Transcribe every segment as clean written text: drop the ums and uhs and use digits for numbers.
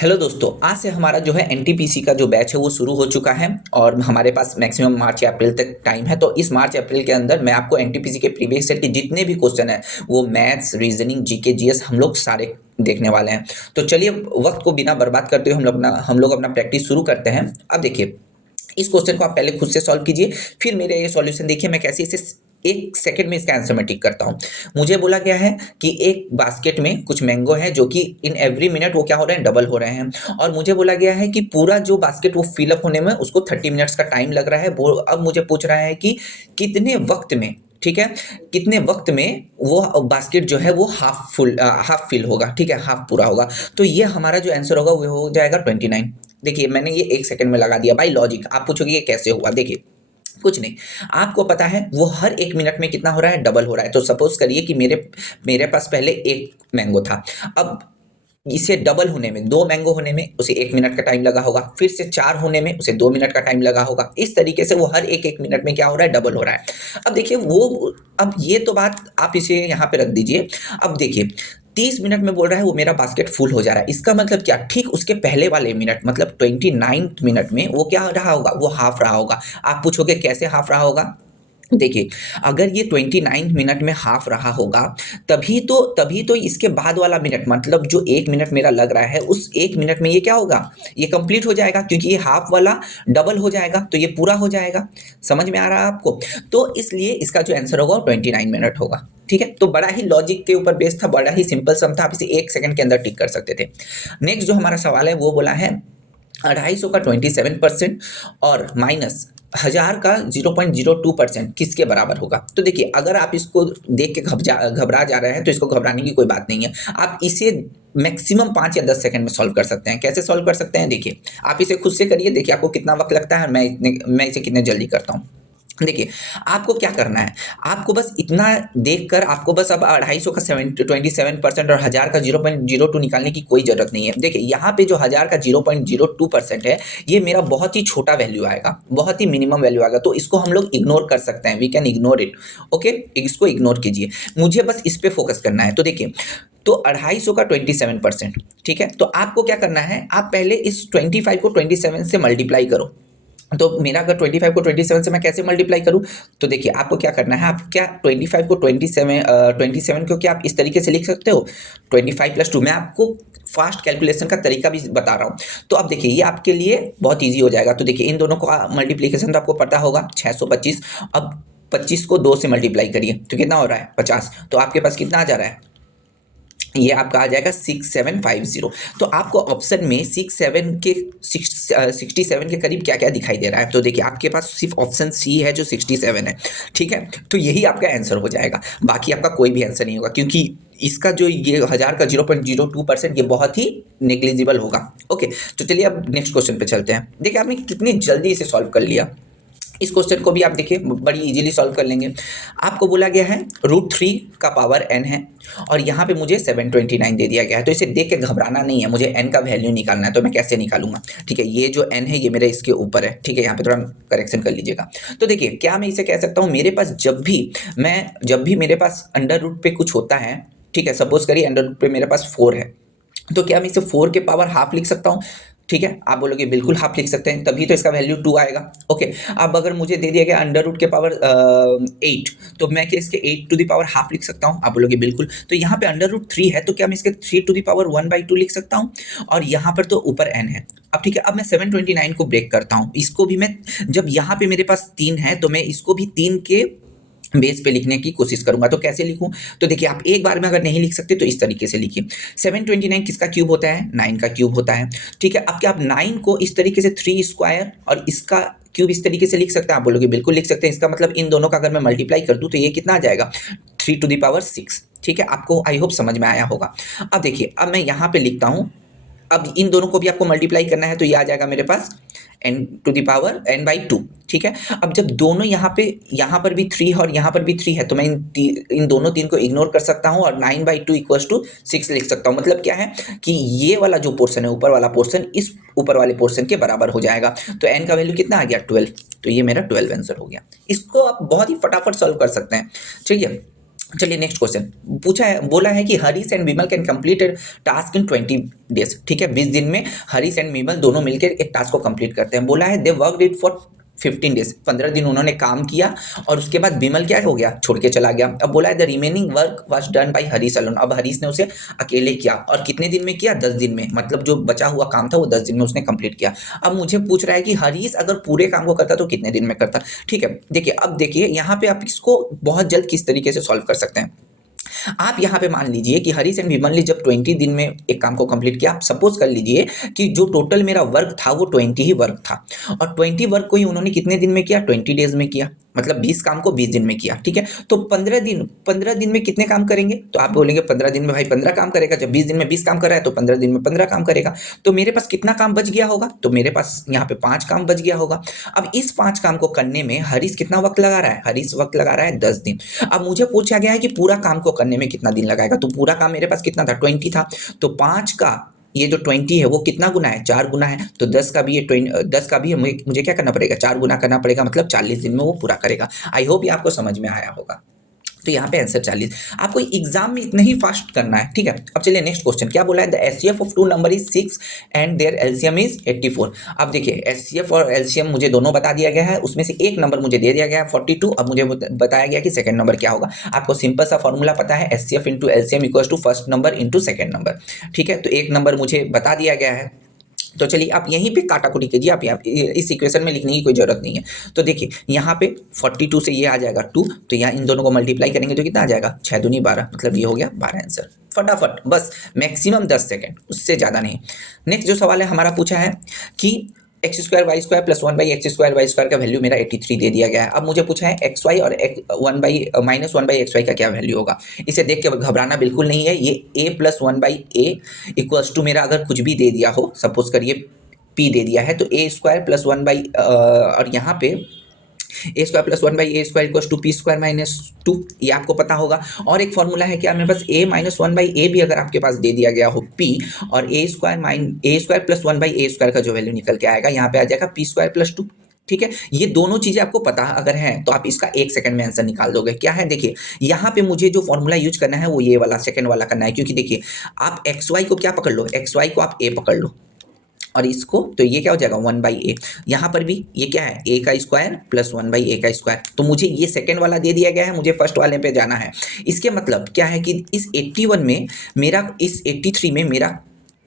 Hello दोस्तों, आज से हमारा जो है एनटीपीसी का जो बैच है वो शुरू हो चुका है और हमारे पास मैक्सिमम मार्च या अप्रैल तक टाइम है। तो इस मार्च अप्रैल के अंदर मैं आपको एनटीपीसी के प्रीवियस ईयर के जितने भी क्वेश्चन हैं वो मैथ्स, रीजनिंग, जीके, जीएस हम लोग सारे देखने वाले हैं। तो चलिए वक्त को बिना बर्बाद करते हुए हम लोग अपना प्रैक्टिस शुरू करते हैं। अब देखिए, इस क्वेश्चन को आप पहले खुद से सॉल्व कीजिए, फिर मेरे ये सॉल्यूशन देखिए मैं कैसे इसे 1 सेकंड में इसका आंसर मैं टिक करता हूँ। मुझे बोला गया है कि एक बास्केट में कुछ मैंगो है जो कि इन एवरी मिनट वो क्या हो रहे हैं, डबल हो रहे हैं। और मुझे बोला गया है कि पूरा जो बास्केट वो फिलअप होने में उसको 30 मिनट्स का टाइम लग रहा है। वो अब मुझे पूछ रहा है कि कितने वक्त में, ठीक है, कितने वक्त में वो बास्केट जो है वो हाफ फिल होगा, ठीक है, हाफ पूरा होगा। तो ये हमारा जो आंसर होगा वो हो जाएगा 29। देखिए मैंने ये 1 सेकंड में लगा दिया बाई लॉजिक। आप पूछोगे ये कैसे हुआ? देखिए कुछ नहीं, आपको पता है वो हर 1 मिनट में कितना हो रहा है, डबल हो रहा है। तो सपोज करिए कि मेरे मेरे पास पहले एक मैंगो था। अब इसे डबल होने में, 2 मैंगो होने में उसे 1 मिनट का टाइम लगा होगा, फिर से 4 होने में उसे 2 मिनट का टाइम लगा होगा। इस तरीके से वो हर एक मिनट में क्या हो रहा है, डबल हो रहा है। अब देखिए वो, अब ये तो बात आप इसे यहाँ पे रख दीजिए। अब देखिए 30 मिनट में बोल रहा है वो मेरा बास्केट फुल हो जा रहा है। इसका मतलब क्या, ठीक उसके पहले वाले मिनट मतलब 29th मिनट में वो क्या रहा होगा, वो हाफ रहा होगा। आप पूछोगे कैसे हाफ रहा होगा? देखिए, अगर ये 29 मिनट में हाफ रहा होगा तभी तो इसके बाद वाला मिनट मतलब जो 1 मिनट मेरा लग रहा है उस 1 मिनट में ये क्या होगा, ये कंप्लीट हो जाएगा, क्योंकि ये हाफ वाला डबल हो जाएगा तो ये पूरा हो जाएगा। समझ में आ रहा है आपको? तो इसलिए इसका जो आंसर होगा वो 29 मिनट होगा। ठीक है, तो बड़ा ही लॉजिक के ऊपर बेस्ड था, बड़ा ही सिंपल सम था, आप इसे 1 सेकंड के अंदर टिक कर सकते थे। नेक्स्ट जो हमारा सवाल है वो बोला है 250 का 27% और माइनस 1000 का 0.02% किसके बराबर होगा? तो देखिए अगर आप इसको देख के घबरा जा रहे हैं तो इसको घबराने की कोई बात नहीं है। आप इसे मैक्सिमम 5 या 10 सेकंड में सॉल्व कर सकते हैं। कैसे सॉल्व कर सकते हैं? देखिए आप इसे खुद से करिए, देखिए आपको कितना वक्त लगता है और मैं इसे कितने जल्दी करता हूँ। देखिए आपको क्या करना है, आपको बस इतना देखकर आपको बस अब 250 का 27% और 1000 का 0.02 निकालने की कोई ज़रूरत नहीं है। देखिए यहाँ पे जो 1000 का 0.02% है ये मेरा बहुत ही छोटा वैल्यू आएगा, बहुत ही मिनिमम वैल्यू आएगा, तो इसको हम लोग इग्नोर कर सकते हैं। We can ignore it. Okay, इसको इग्नोर कीजिए, मुझे बस इस पर फोकस करना है। तो देखिए, तो 250 का 27%, ठीक है, तो आपको क्या करना है, आप पहले इस 25 को 27 से मल्टीप्लाई करो। तो मेरा अगर 25 को 27 से मैं कैसे मल्टीप्लाई करूं? तो देखिए आपको क्या करना है, आप क्या 25 को 27 को क्या आप इस तरीके से लिख सकते हो, 25 + 2। मैं आपको फास्ट कैलकुलेशन का तरीका भी बता रहा हूँ। तो अब देखिए ये आपके लिए बहुत ईजी हो जाएगा। तो देखिए इन दोनों को मल्टीप्लीकेशन तो आपको पता होगा, 625। अब 25 को 2 से मल्टीप्लाई करिए तो कितना हो रहा है, 50। तो आपके पास कितना आ जा रहा है, ये आपका आ जाएगा 6750। तो आपको ऑप्शन में 67 के करीब क्या क्या दिखाई दे रहा है? तो देखिए आपके पास सिर्फ ऑप्शन सी है जो 67 है, ठीक है, तो यही आपका आंसर हो जाएगा। बाकी आपका कोई भी आंसर नहीं होगा, क्योंकि इसका जो ये 1000 का 0.02% ये बहुत ही नेग्लिजिबल होगा। ओके, तो चलिए अब नेक्स्ट क्वेश्चन पे चलते हैं। देखिए आपने कितनी जल्दी इसे सॉल्व कर लिया। इस क्वेश्चन को भी आप देखिए बड़ी इजीली सॉल्व कर लेंगे। आपको बोला गया है √3 का पावर n है और यहाँ पे मुझे 729 दे दिया गया है। तो इसे देख के घबराना नहीं है, मुझे n का वैल्यू निकालना है। तो मैं कैसे निकालूंगा? ठीक है, ये जो n है ये मेरे इसके ऊपर है, ठीक है, यहाँ पे थोड़ा करेक्शन कर लीजिएगा। तो देखिए क्या मैं इसे कह सकता हूँ, मेरे पास जब भी मेरे पास अंडर रूट पे कुछ होता है, ठीक है, सपोज करिए अंडर रूट पे मेरे पास 4 है, तो क्या मैं इसे 4 के पावर हाफ लिख सकता हूँ? ठीक है, आप बोलोगे बिल्कुल हाफ लिख सकते हैं, तभी तो इसका वैल्यू 2 आएगा। ओके, अब अगर मुझे दे दिया गया अंडर रूट के पावर 8, तो मैं क्या इसके 8 टू द पावर हाफ लिख सकता हूँ? आप बोलोगे बिल्कुल। तो यहाँ पे अंडर रूट 3 है, तो क्या मैं इसके 3 टू द पावर 1/2 लिख सकता हूँ? और यहाँ पर तो ऊपर n है। अब ठीक है, अब मैं 729 को ब्रेक करता हूँ। इसको भी मैं, जब यहाँ पे मेरे पास 3 है तो मैं इसको भी 3 के बेस पे लिखने की कोशिश करूंगा। तो कैसे लिखूं? तो देखिए आप एक बार में अगर नहीं लिख सकते तो इस तरीके से लिखिए। 729 किसका क्यूब होता है? 9 का क्यूब होता है, ठीक है। अब क्या आप 9 को इस तरीके से 3 स्क्वायर और इसका क्यूब इस तरीके से लिख सकते हैं? आप बोलोगे बिल्कुल लिख सकते हैं। इसका मतलब इन दोनों का अगर मैं मल्टीप्लाई कर दूं तो ये कितना आ जाएगा, 3 टू द पावर 6, ठीक है। आपको आई होप समझ में आया होगा। अब देखिए, अब मैं यहाँ पे लिखता हूँ, अब इन दोनों को भी आपको मल्टीप्लाई करना है, तो ये आ जाएगा मेरे पास n/2, ठीक है। अब जब दोनों यहाँ पर भी 3 और यहाँ पर भी 3 है, तो मैं इन दोनों 3 को इग्नोर कर सकता हूँ और 9/2 = 6 लिख सकता हूँ। मतलब क्या है कि ये वाला जो पोर्शन है, ऊपर वाला पोर्शन इस ऊपर वाले पोर्शन के बराबर हो जाएगा। तो n का वैल्यू कितना आ गया, 12। तो ये मेरा 12 आंसर हो गया। इसको आप बहुत ही फटाफट सॉल्व कर सकते हैं, ठीक है। चलिए नेक्स्ट क्वेश्चन पूछा है, बोला है कि Harish and Vimal can complete task in 20 days. ठीक है, 20 दिन में हरीश एंड विमल दोनों मिलकर एक टास्क को कंप्लीट करते हैं। बोला है they work it for 15 days, 15 दिन उन्होंने काम किया और उसके बाद विमल क्या हो गया, छोड़ के चला गया। अब बोला है the remaining work was done by Harish alone, अब हरीश ने उसे अकेले किया और कितने दिन में किया, 10 दिन में, मतलब जो बचा हुआ काम था वो 10 दिन में उसने कंप्लीट किया। अब मुझे पूछ रहा है कि हरीश अगर पूरे काम को करता तो कितने दिन में करता। ठीक है, देखिए अब देखिए यहाँ पे आप इसको बहुत जल्द किस तरीके से सॉल्व कर सकते हैं। आप यहाँ पे मान लीजिए कि हरीश एंड विमल ने जब 20 दिन में एक काम को कंप्लीट किया, आप सपोज कर लीजिए कि जो टोटल मेरा वर्क था वो 20 ही वर्क था और 20 वर्क को ही उन्होंने कितने दिन में किया, 20 डेज में किया, मतलब 20 काम को 20 दिन में किया। ठीक है, तो 15 दिन में कितने काम करेंगे, तो आप बोलेंगे 15 दिन में भाई 15 काम करेगा, जब 20 दिन में 20 काम कर रहा है तो 15 दिन में 15 काम करेगा। तो मेरे पास कितना काम बच गया होगा, तो मेरे पास यहाँ पे 5 काम बच गया होगा। अब इस 5 काम को करने में हरीश कितना वक्त लगा रहा है, हरीश वक्त लगा रहा है 10 दिन। अब मुझे पूछा गया है कि पूरा काम को करने में कितना दिन लगाएगा, तो पूरा काम मेरे पास कितना था, 20 था, तो 5 का ये जो 20 है वो कितना गुना है, 4 गुना है, तो 10 का भी ये 10 का भी मुझे क्या करना पड़ेगा, 4 गुना करना पड़ेगा, मतलब 40 दिन में वो पूरा करेगा। आई होप ये आपको समझ में आया होगा। तो यहाँ पे आंसर 40। आपको एग्जाम में इतना ही फास्ट करना है। ठीक है, अब चलिए नेक्स्ट क्वेश्चन क्या बोला है, the HCF of two number is 6 and their LCM is 84। अब देखिए एचसीएफ और एलसीएम मुझे दोनों बता दिया गया है, उसमें से एक नंबर मुझे दे दिया गया है 42। अब मुझे बताया गया कि सेकंड नंबर क्या होगा। आपको सिंपल सा फॉर्मूला पता है, HCF into LCM equals to first number into second number. ठीक है, तो एक नंबर मुझे बता दिया गया है, तो चलिए आप यहीं पे काटाकुटी कीजिए, आप यहाँ इस इक्वेशन में लिखने की कोई जरूरत नहीं है। तो देखिए यहाँ पे 42 से ये आ जाएगा 2, तो यहाँ इन दोनों को मल्टीप्लाई करेंगे तो कितना आ जाएगा, 6 दूनी 12, मतलब ये हो गया 12 आंसर। फटाफट, बस मैक्सिमम 10 सेकेंड, उससे ज़्यादा नहीं। नेक्स्ट जो सवाल है हमारा पूछा है कि X square Y square plus 1/x² का वैल्यू मेरा 83 दे दिया गया है। अब मुझे पूछा है एक्स वाई और -1/xy का क्या वैल्यू होगा। इसे देख के घबराना बिल्कुल नहीं है, ये a plus 1/a equals to मेरा अगर कुछ भी दे दिया हो, सपोज करिए p दे दिया है, तो a² प्लस 1 बाई और यहाँ पे a² plus 1/a² equals to p² -2, ये आपको पता होगा। और एक फॉर्मूला है क्या, मेरे पास a-1/a भी अगर आपके पास दे दिया गया हो p, और a² प्लस 1/a² का जो वैल्यू निकल के आएगा यहाँ पे आ जाएगा p² + 2। ठीक है, ये दोनों चीजें आपको पता अगर हैं तो आप इसका 1 सेकंड में आंसर निकाल दोगे। क्या है, देखिए यहाँ पे मुझे जो फॉर्मूला यूज करना है वो ये वाला सेकंड वाला करना है, क्योंकि देखिए आप एक्स वाई को क्या पकड़ लो, एक्स वाई को आप ए पकड़ लो और इसको, तो ये क्या हो जाएगा 1/a। यहाँ पर भी ये क्या है, a² प्लस 1/a²। तो मुझे ये सेकंड वाला दे दिया गया है, मुझे फर्स्ट वाले पे जाना है। इसके मतलब क्या है कि इस 81 में मेरा, इस 83 में मेरा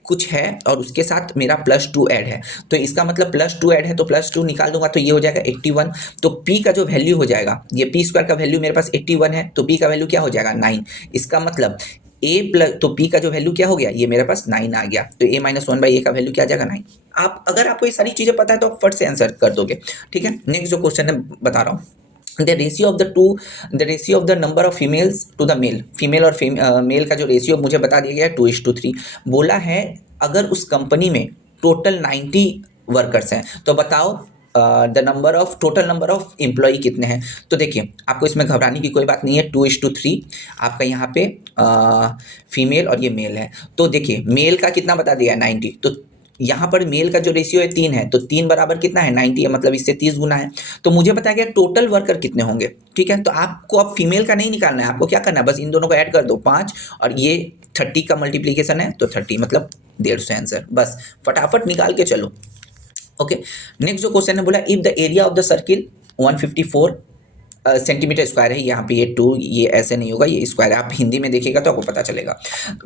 कुछ है और उसके साथ मेरा +2 ऐड है, तो इसका मतलब +2 ऐड है, तो +2 निकाल दूंगा तो ये हो जाएगा 81। तो p का जो वैल्यू हो जाएगा, ये p² का वैल्यू मेरे पास 81 है, तो p का वैल्यू क्या हो जाएगा 9। इसका मतलब तो p का जो वैल्यू क्या हो गया, ये मेरे पास 9 आ गया, तो a-1/a का वैल्यू क्या आ जाएगा 9। आप अगर आपको ये सारी चीज़ें पता है तो आप फट से आंसर कर दोगे। ठीक है, नेक्स्ट जो क्वेश्चन है बता रहा हूँ, the ratio of the number of females to the male, female और मेल का जो रेशियो मुझे बता दिया गया है 2:3। बोला है अगर उस कंपनी में टोटल 90 वर्कर्स हैं तो बताओ टोटल नंबर ऑफ एम्प्लॉई कितने हैं। तो देखिए आपको इसमें घबराने की कोई बात नहीं है, 2:3 आपका यहाँ पे फीमेल और ये मेल है। तो देखिए मेल का कितना बता दिया है 90, तो यहाँ पर मेल का जो रेशियो है 3 है, तो 3 बराबर कितना है 90 है, मतलब इससे 30 गुना है। तो मुझे बताया गया टोटल वर्कर कितने होंगे। ठीक है, तो आपको अब फीमेल का नहीं निकालना है, आपको क्या करना है, बस इन दोनों को ऐड कर दो 5 और ये 30 का मल्टीप्लीकेशन है, तो 30 मतलब 150 आंसर। बस फटाफट निकाल के चलो। ओके, नेक्स्ट जो क्वेश्चन है बोला if the area of the circle 154 centimetre square है, यहाँ पे ये 2 ये ऐसे नहीं होगा, ये स्क्वायर है, आप हिंदी में देखिएगा तो आपको पता चलेगा।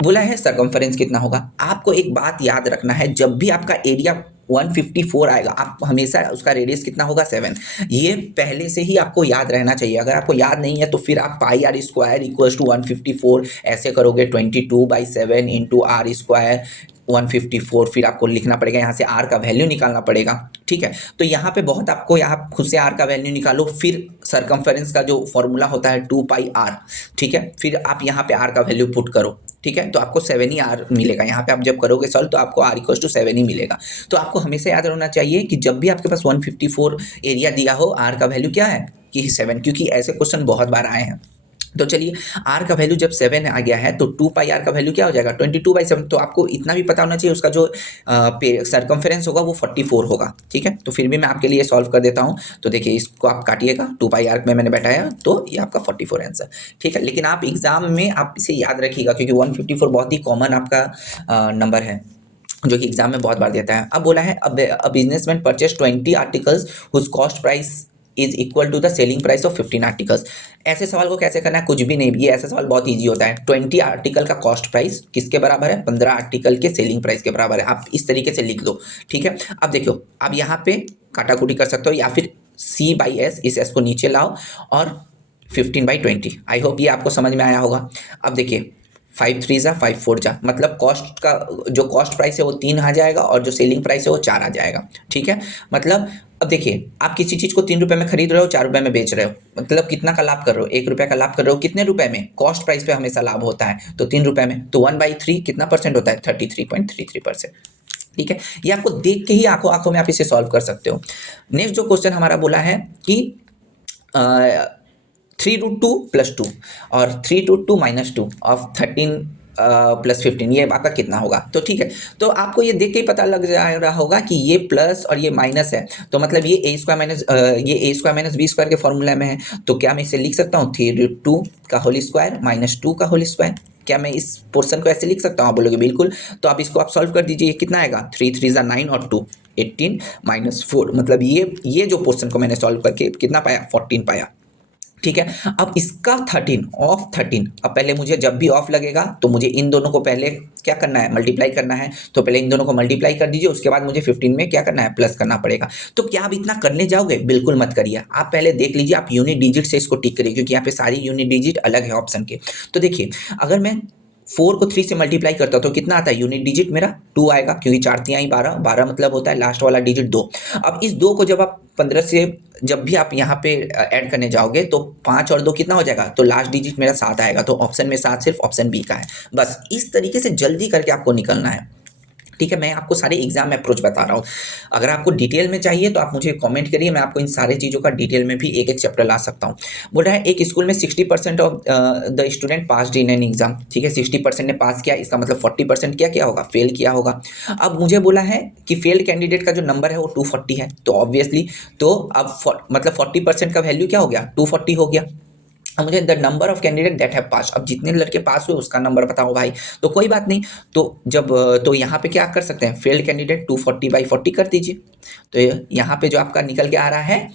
बोला है सरकमफरेंस कितना होगा। आपको एक बात याद रखना है, जब भी आपका एरिया 154 आएगा, आप हमेशा उसका रेडियस कितना होगा 7। ये पहले से ही आपको याद रहना चाहिए। अगर आपको याद नहीं है तो फिर आप πr² इक्वल्स टू 154 ऐसे करोगे, 22/7 इंटू r², 154, फिर आपको लिखना पड़ेगा, यहाँ से r का वैल्यू निकालना पड़ेगा। ठीक है, तो यहाँ पे बहुत आपको यहाँ खुद से r का वैल्यू निकालो, फिर सरकमफेरेंस का जो फॉर्मूला होता है 2πr। ठीक है, फिर आप यहाँ पे r का वैल्यू पुट करो। ठीक है, तो आपको 7 ही r मिलेगा। यहाँ पे आप जब करोगे सॉल्व तो आपको r = 7 ही मिलेगा। तो आपको हमेशा याद रखना चाहिए कि जब भी आपके पास 154 एरिया दिया हो, r का वैल्यू क्या है कि 7, क्योंकि ऐसे क्वेश्चन बहुत बार आए हैं। तो चलिए आर का वैल्यू जब 7 आ गया है तो 2 पाई आर का वैल्यू क्या हो जाएगा 22/7। तो आपको इतना भी पता होना चाहिए उसका जो सरकमफेरेंस होगा वो 44 होगा। ठीक है, तो फिर भी मैं आपके लिए सॉल्व कर देता हूँ। तो देखिए इसको आप काटिएगा, 2 पाई आर में मैंने बैठाया तो ये आपका 44 आंसर। ठीक है, लेकिन आप एग्जाम में आप इसे याद रखिएगा क्योंकि 154 बहुत ही कॉमन आपका नंबर है जो कि एग्जाम में बहुत बार देता है। अब बोला है a businessman purchase 20 articles whose cost price is equal to the selling price of 15 articles. ऐसे सवाल को कैसे करना है, कुछ भी नहीं, ये ऐसा सवाल बहुत इजी होता है। 20 आर्टिकल का कॉस्ट प्राइस किसके बराबर है, 15 आर्टिकल के सेलिंग प्राइस के बराबर है। आप इस तरीके से लिख लो। ठीक है, अब देखो अब यहाँ पे काटाकुटी कर सकते हो या फिर C/S, इस S को नीचे लाओ और 15/20। आई होप ये आपको समझ में आया होगा। अब देखिए 5 3 जा 5 4 जा, मतलब कॉस्ट का जो कॉस्ट प्राइस है वो 3 आ जाएगा और जो सेलिंग प्राइस है वो 4 आ जाएगा। ठीक है, मतलब अब देखिए आप किसी चीज़ को 3 रुपये में खरीद रहे हो, 4 रुपये में बेच रहे हो, मतलब कितना का लाभ कर रहे हो, 1 रुपये का लाभ कर रहे हो। कितने रुपए में, कॉस्ट प्राइस पे हमेशा लाभ होता है तो 3 रुपये में, तो 1/3 कितना परसेंट होता है, 33.33%। ठीक है, ये आपको देख के ही आंखों आंखों में आप इसे सॉल्व कर सकते हो। नेक्स्ट जो क्वेश्चन हमारा बोला है कि 3√2 + 2 और 3√2 - 2 ऑफ 13 + 15, ये आपका कितना होगा। तो ठीक है, तो आपको ये देख के ही पता लग जा रहा होगा कि ये प्लस और ये माइनस है, तो मतलब ये a² - b² के फॉर्मूला में है। तो क्या मैं इसे लिख सकता हूँ 3√2 का होल स्क्वायर - 2 का होल स्क्वायर। क्या मैं इस पोर्शन को ऐसे लिख सकता हूँ, आप बोलोगे बिल्कुल। तो आप इसको आप सॉल्व कर दीजिए, कितना आएगा 3 3 जा 9 और 2 18 - 4, मतलब ये जो पोर्शन को मैंने सॉल्व करके कितना पाया 14 पाया। ठीक है, अब इसका 13 ऑफ 13, अब पहले मुझे जब भी ऑफ लगेगा तो मुझे इन दोनों को पहले क्या करना है, मल्टीप्लाई करना है। तो पहले इन दोनों को मल्टीप्लाई कर दीजिए, उसके बाद मुझे 15 में क्या करना है, प्लस करना पड़ेगा। तो क्या आप इतना करने जाओगे, बिल्कुल मत करिए। आप पहले देख लीजिए, आप यूनिट डिजिट से इसको टिक करिए क्योंकि यहाँ पे सारी यूनिट डिजिट अलग है ऑप्शन के। तो देखिए अगर मैं 4 को 3 से मल्टीप्लाई करता तो कितना आता है, यूनिट डिजिट मेरा 2 आएगा क्योंकि 4 3 12 12 मतलब होता है लास्ट वाला डिजिट 2। अब इस 2 को जब आप 15 से जब भी आप यहाँ पे ऐड करने जाओगे तो 5 और 2 कितना हो जाएगा, तो लास्ट डिजिट मेरा 7 आएगा। तो ऑप्शन में 7 सिर्फ ऑप्शन बी का है। बस इस तरीके से जल्दी करके आपको निकलना है। ठीक है, मैं आपको सारे एग्जाम में अप्रोच बता रहा हूँ। अगर आपको डिटेल में चाहिए तो आप मुझे कमेंट करिए, मैं आपको इन सारे चीज़ों का डिटेल में भी एक एक चैप्टर ला सकता हूँ। बोल रहा है एक स्कूल में 60% of the student pass in an exam. ठीक है, 60% ने पास किया, इसका मतलब 40% क्या किया होगा, फेल किया होगा। अब मुझे बोला है कि फेल्ड कैंडिडेट का जो नंबर है वो 240 है, तो ऑब्वियसली तो अब मतलब 40% का वैल्यू क्या हो गया, 240 हो गया। अब मुझे the number of candidate that have pass, अब जितने लड़के पास हुए उसका नंबर बताओ भाई। तो कोई बात नहीं, तो जब तो यहाँ पे क्या कर सकते हैं, फेल्ड कैंडिडेट 240/40 कर दीजिए। तो यहाँ पे जो आपका निकल के आ रहा है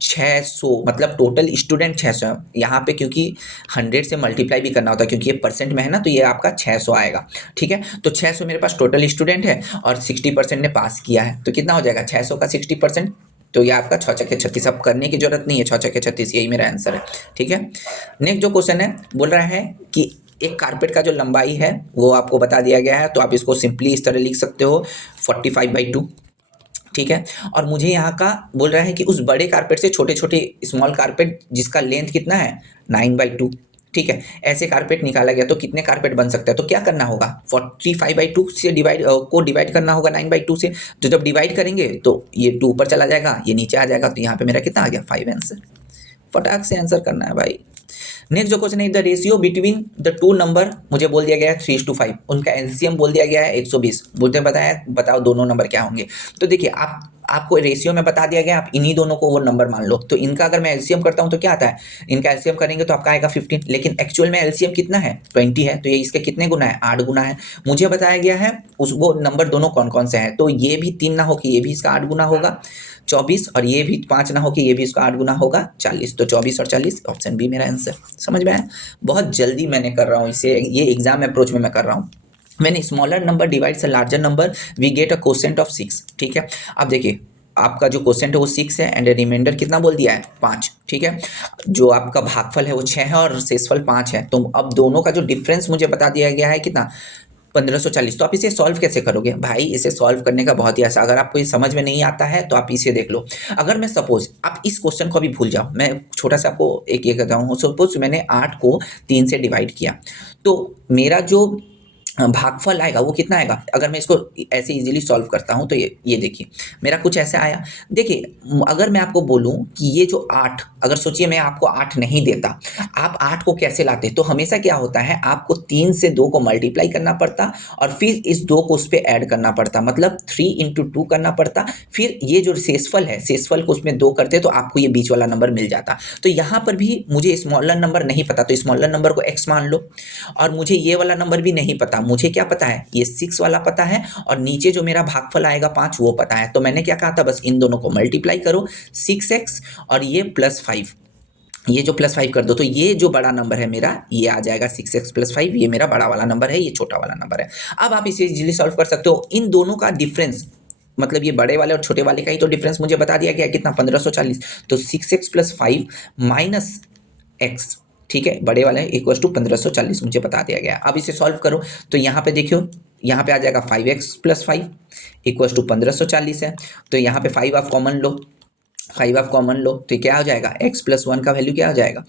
600, मतलब टोटल स्टूडेंट 600 है। यहाँ पे क्योंकि 100 से मल्टीप्लाई भी करना होता है क्योंकि ये परसेंट में है ना, तो ये आपका 600 आएगा। ठीक है, तो 600 मेरे पास टोटल स्टूडेंट है और 60% ने पास किया है, तो कितना हो जाएगा 600 का 60%, तो ये आपका 6 छक्के 36। अब करने की जरूरत नहीं है, 6 छक्के 36 यही मेरा आंसर है। ठीक है, नेक्स्ट जो क्वेश्चन है बोल रहा है कि एक कारपेट का जो लंबाई है वो आपको बता दिया गया है, तो आप इसको सिंपली इस तरह लिख सकते हो 45/2। ठीक है, और मुझे यहाँ का बोल रहा है कि उस बड़े कारपेट से छोटे छोटे स्मॉल कारपेट जिसका लेंथ कितना है 9/2। ठीक है, ऐसे कारपेट निकाला गया तो कितने कारपेट बन सकते हैं, तो क्या करना होगा 45/2 से डिवाइड करना होगा 9/2 से। तो जब डिवाइड करेंगे तो ये 2 ऊपर चला जाएगा, ये नीचे आ जाएगा, तो यहाँ पे मेरा कितना आ गया 5 आंसर। फटाक से आंसर करना है भाई। नेक्स्ट जो क्वेश्चन है the ratio between the two number, मुझे बोल दिया गया है 3:5, उनका एलसीएम बोल दिया गया है 120। बोलते बताया बताओ दोनों नंबर क्या होंगे। तो देखिए आपको रेशियो में बता दिया गया, आप इन्हीं दोनों को वो नंबर मान लो। तो इनका अगर मैं एलसीएम करता हूं तो क्या आता है, इनका एलसीएम करेंगे तो आपका आएगा 15, लेकिन एक्चुअल में एलसीएम कितना है 20 है, तो ये इसके कितने गुना है 8 गुना है। मुझे बताया गया है उस वो नंबर दोनों कौन कौन से हैं, तो ये भी 3 ना हो कि ये भी इसका 8 गुना होगा 24, और ये भी 5 ना हो कि ये भी इसका 8 गुना होगा 40। तो 24 और 40 ऑप्शन बी मेरा आंसर। समझ में आया, बहुत जल्दी मैंने कर रहा हूँ इसे, ये एग्जाम अप्रोच में मैं कर रहा हूँ। When smaller number divides a larger number we get a quotient of 6। ठीक है, अब देखिए आपका जो कोसेंट है वो 6 है एंड रिमाइंडर कितना बोल दिया है 5। ठीक है, जो आपका भागफल है वो 6 है और शेषफल 5 है। तो अब दोनों का जो डिफरेंस मुझे बता दिया गया है कितना 1540। तो आप इसे सॉल्व कैसे करोगे भाई, इसे सॉल्व करने का बहुत ही आसान, अगर आपको ये समझ में नहीं आता है तो आप इसे देख लो। अगर मैं सपोज आप इस क्वेश्चन को भी भूल जाओ, मैं छोटा सा आपको एक ये कहता हूँ, सपोज मैंने 8 को 3 से डिवाइड किया, तो मेरा जो भागफल आएगा वो कितना आएगा, अगर मैं इसको ऐसे इजीली सॉल्व करता हूँ तो ये देखिए मेरा कुछ ऐसा आया। देखिए अगर मैं आपको बोलूँ कि ये जो 8, अगर सोचिए मैं आपको 8 नहीं देता, आप 8 को कैसे लाते, तो हमेशा क्या होता है आपको 3 से 2 को मल्टीप्लाई करना पड़ता और फिर इस 2 को उस पर ऐड करना पड़ता, मतलब 3 इंटू 2 करना पड़ता, फिर ये जो शेषफल है शेषफल को उसमें 2 करते तो आपको ये बीच वाला नंबर मिल जाता। तो यहाँ पर भी मुझे स्मॉलर नंबर नहीं पता, तो स्मॉलर नंबर को x मान लो, और मुझे ये वाला नंबर भी नहीं पता, मुझे क्या पता है ये 6 वाला पता है, और नीचे जो मेरा भागफल आएगा 5 वो पता है। तो मैंने क्या कहा था, बस इन दोनों को मल्टीप्लाई करो 6x और ये +5, ये जो +5 कर दो तो ये जो बड़ा नंबर है मेरा ये आ जाएगा 6x + 5, ये मेरा बड़ा वाला नंबर है, ये छोटा वाला नंबर है। अब आप इसे इजीली सॉल्व कर सकते हो। इन दोनों का डिफरेंस, मतलब ये बड़े वाले और छोटे वाले का ही तो डिफरेंस मुझे बता दिया गया कितना, 1540। तो 6x + 5 माइनस x, ठीक है, बड़े वाले इक्वल टू 1540 मुझे बता दिया गया। अब इसे सॉल्व करो तो यहाँ पे देखियो, यहाँ पे आ जाएगा 5x + 5 इक्वल टू 1540 है, तो यहाँ पे 5 आप कॉमन लो, 5 आप कॉमन लो तो क्या हो जाएगा, x + 1 का वैल्यू क्या हो जाएगा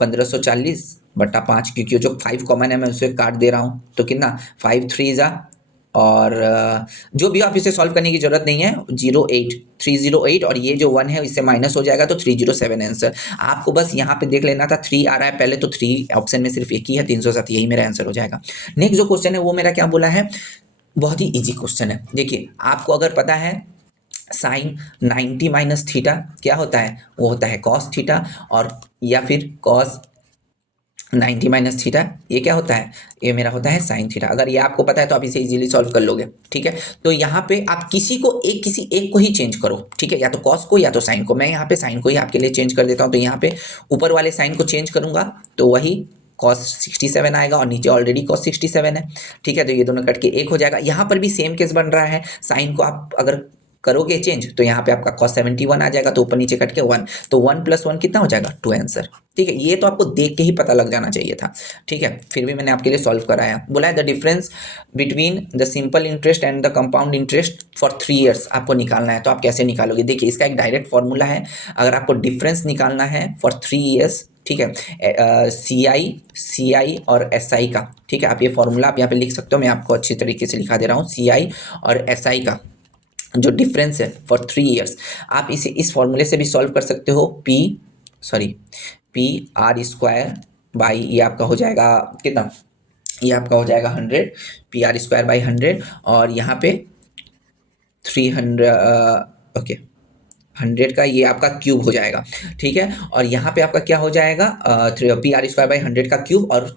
1540/5, क्योंकि जो 5 कॉमन है मैं उसे काट दे रहा हूँ, तो कितना 5 3 जा, और जो भी आप इसे सॉल्व करने की जरूरत नहीं है, 08 308, और ये जो 1 है इससे माइनस हो जाएगा तो 307 आंसर। आपको बस यहाँ पे देख लेना था 3 आ रहा है पहले, तो 3 ऑप्शन में सिर्फ एक ही है, 307 यही मेरा आंसर हो जाएगा। नेक्स्ट जो क्वेश्चन है वो मेरा क्या बोला है, बहुत ही इजी क्वेश्चन है। देखिए आपको अगर पता है साइन 90 - थीटा क्या होता है, वो होता है कॉस थीटा, और या फिर कॉस 90 - थीटा ये क्या होता है, ये मेरा होता है साइन थीटा। अगर ये आपको पता है तो आप इसे इजीली सॉल्व कर लोगे, ठीक है। तो यहाँ पे आप किसी एक को ही चेंज करो, ठीक है, या तो कॉस को या तो साइन को। मैं यहाँ पे साइन को ही आपके लिए चेंज कर देता हूँ, तो यहाँ पे ऊपर वाले साइन को चेंज करूंगा तो वही cos 67 आएगा, और नीचे ऑलरेडी cos 67 है, ठीक है। तो ये दोनों कट के 1 हो जाएगा। यहाँ पर भी सेम केस बन रहा है, साइन को आप अगर करोगे चेंज तो यहाँ पे आपका cos 71 आ जाएगा, तो ऊपर नीचे कट के 1, तो 1 + 1 कितना हो जाएगा 2 आंसर, ठीक है। ये तो आपको देख के ही पता लग जाना चाहिए था, ठीक है, फिर भी मैंने आपके लिए सॉल्व कराया। बोला है the difference between the simple interest and the compound interest for 3 years आपको निकालना है, तो आप कैसे निकालोगे। देखिए इसका एक डायरेक्ट फॉर्मूला है, अगर आपको डिफरेंस निकालना है फॉर 3 ईयर्स, ठीक है, CI और SI का, ठीक है, आप ये फॉर्मूला आप यहाँ पे लिख सकते हो, मैं आपको अच्छी तरीके से लिखा दे रहा हूँ। CI और SI का जो डिफरेंस है फॉर 3 ईयर्स, आप इसे इस फॉर्मूले से भी सॉल्व कर सकते हो। PR² बाई, ये आपका हो जाएगा कितना, ये आपका हो जाएगा 100, PR²/100, और यहाँ पे 300, ओके 100 का ये आपका क्यूब हो जाएगा, ठीक है। और यहाँ पे आपका क्या हो जाएगा, PR²/100 का क्यूब और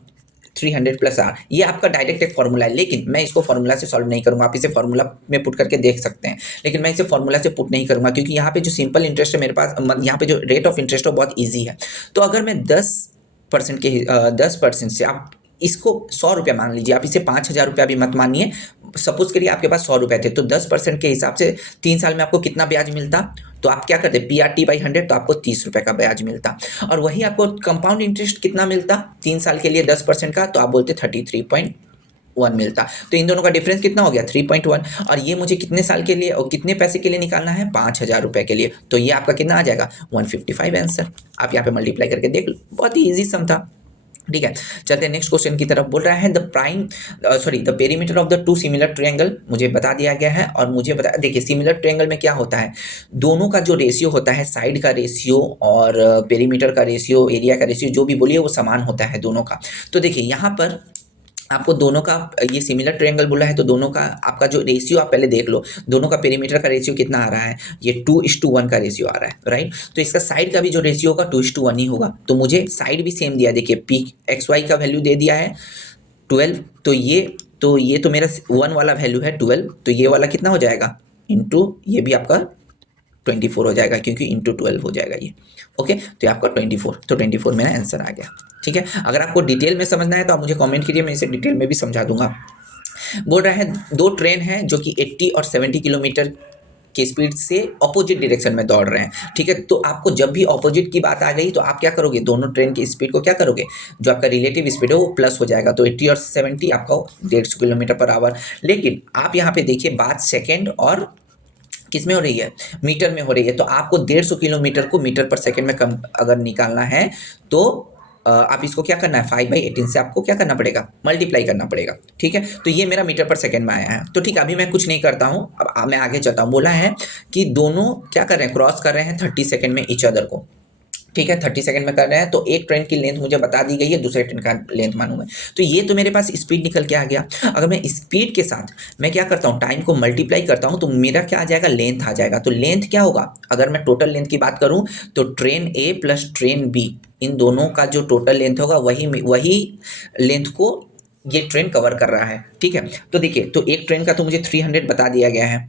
300 + R, ये आपका डायरेक्ट एक फॉर्मूला है, लेकिन मैं इसको फॉर्मूला से सॉल्व नहीं करूंगा। आप इसे फॉर्मूला में पुट करके देख सकते हैं, लेकिन मैं इसे फॉर्मूला से पुट नहीं करूंगा, क्योंकि यहाँ पे जो सिंपल इंटरेस्ट है मेरे पास, यहाँ पे जो रेट ऑफ इंटरेस्ट है बहुत ईजी है। तो अगर मैं 10% से, आप इसको 100 रुपया मान लीजिए, आप इसे 5000 रुपया भी मत मानिए, सपोज करिए आपके पास 100 रुपये थे, तो 10% के हिसाब से 3 साल में आपको कितना ब्याज मिलता, तो आप क्या करते, PRT/100, तो आपको 30 रुपये का ब्याज मिलता। और वही आपको कंपाउंड इंटरेस्ट कितना मिलता 3 साल के लिए 10% का, तो आप बोलते 33.1 मिलता। तो इन दोनों का डिफरेंस कितना हो गया 3.1, और ये मुझे कितने साल के लिए और कितने पैसे के लिए निकालना है, 5000 रुपये के लिए, तो ये आपका कितना आ जाएगा 155 आंसर। आप यहाँ पे मल्टीप्लाई करके देख लो, बहुत ही ईजी सम था, ठीक है। चलते हैं नेक्स्ट क्वेश्चन की तरफ। बोल रहा है the perimeter of the 2 similar triangle मुझे बता दिया गया है, और मुझे बता, देखिए सिमिलर ट्रायंगल में क्या होता है, दोनों का जो रेशियो होता है, साइड का रेशियो और पेरीमीटर का रेशियो, एरिया का रेशियो, जो भी बोलिए वो समान होता है दोनों का। तो देखिए यहाँ पर आपको दोनों का, ये सिमिलर ट्रायंगल बोला है तो दोनों का आपका जो रेशियो आप पहले देख लो, दोनों का पेरीमीटर का रेशियो कितना आ रहा है, ये 2:1 का रेशियो आ रहा है, राइट। तो इसका साइड का भी जो रेशियो होगा 2:1 ही होगा। तो मुझे साइड भी सेम दिया, देखिए PXY का वैल्यू दे दिया है 12, तो ये तो मेरा 1 वाला वैल्यू है 12, तो ये वाला कितना हो जाएगा इंटू, ये भी आपका 24 हो जाएगा, क्योंकि इंटू 12 हो जाएगा ये, ओके। तो ये आपका 24, तो 24 मेरा आंसर आ गया, ठीक है। अगर आपको डिटेल में समझना है तो आप मुझे कमेंट कीजिए, मैं इसे डिटेल में भी समझा दूंगा। बोल रहा है 2 ट्रेन हैं जो कि 80 और 70 किलोमीटर की स्पीड से ऑपोजिट डायरेक्शन में दौड़ रहे हैं, ठीक है। तो आपको जब भी ऑपोजिट की बात आ गई तो आप क्या करोगे, दोनों ट्रेन की स्पीड को क्या करोगे, जो आपका रिलेटिव स्पीड है वो प्लस हो जाएगा, तो 80 और 70 आपका 150 किलोमीटर/आवर। लेकिन आप यहाँ पे देखिए बात सेकेंड और किस में हो रही है, मीटर में हो रही है। तो आपको 150 किलोमीटर को मीटर पर सेकेंड में कम अगर निकालना है तो आप इसको क्या करना है 5/18 से आपको क्या करना पड़ेगा, मल्टीप्लाई करना पड़ेगा। ठीक है, तो ये मेरा मीटर पर सेकंड में आया है। तो ठीक है, अभी मैं कुछ नहीं करता हूँ, अब मैं आगे चलता हूँ। बोला है कि दोनों क्या कर रहे हैं, क्रॉस कर रहे हैं 30 सेकंड में ईच अदर को। ठीक है, 30 सेकंड में कर रहे हैं, तो एक ट्रेन की लेंथ मुझे बता दी गई है, दूसरे ट्रेन का लेंथ मानूं मैं। तो ये तो मेरे पास स्पीड निकल के आ गया। अगर मैं स्पीड के साथ मैं क्या करता हूँ, टाइम को मल्टीप्लाई करता हूँ, तो मेरा क्या आ जाएगा, लेंथ आ जाएगा। तो लेंथ क्या होगा, अगर मैं टोटल लेंथ की बात करूँ तो ट्रेन ए प्लस ट्रेन बी, इन दोनों का जो टोटल लेंथ होगा वही लेंथ को ये ट्रेन कवर कर रहा है। ठीक है, तो देखिए, तो एक ट्रेन का तो मुझे 300 बता दिया गया है।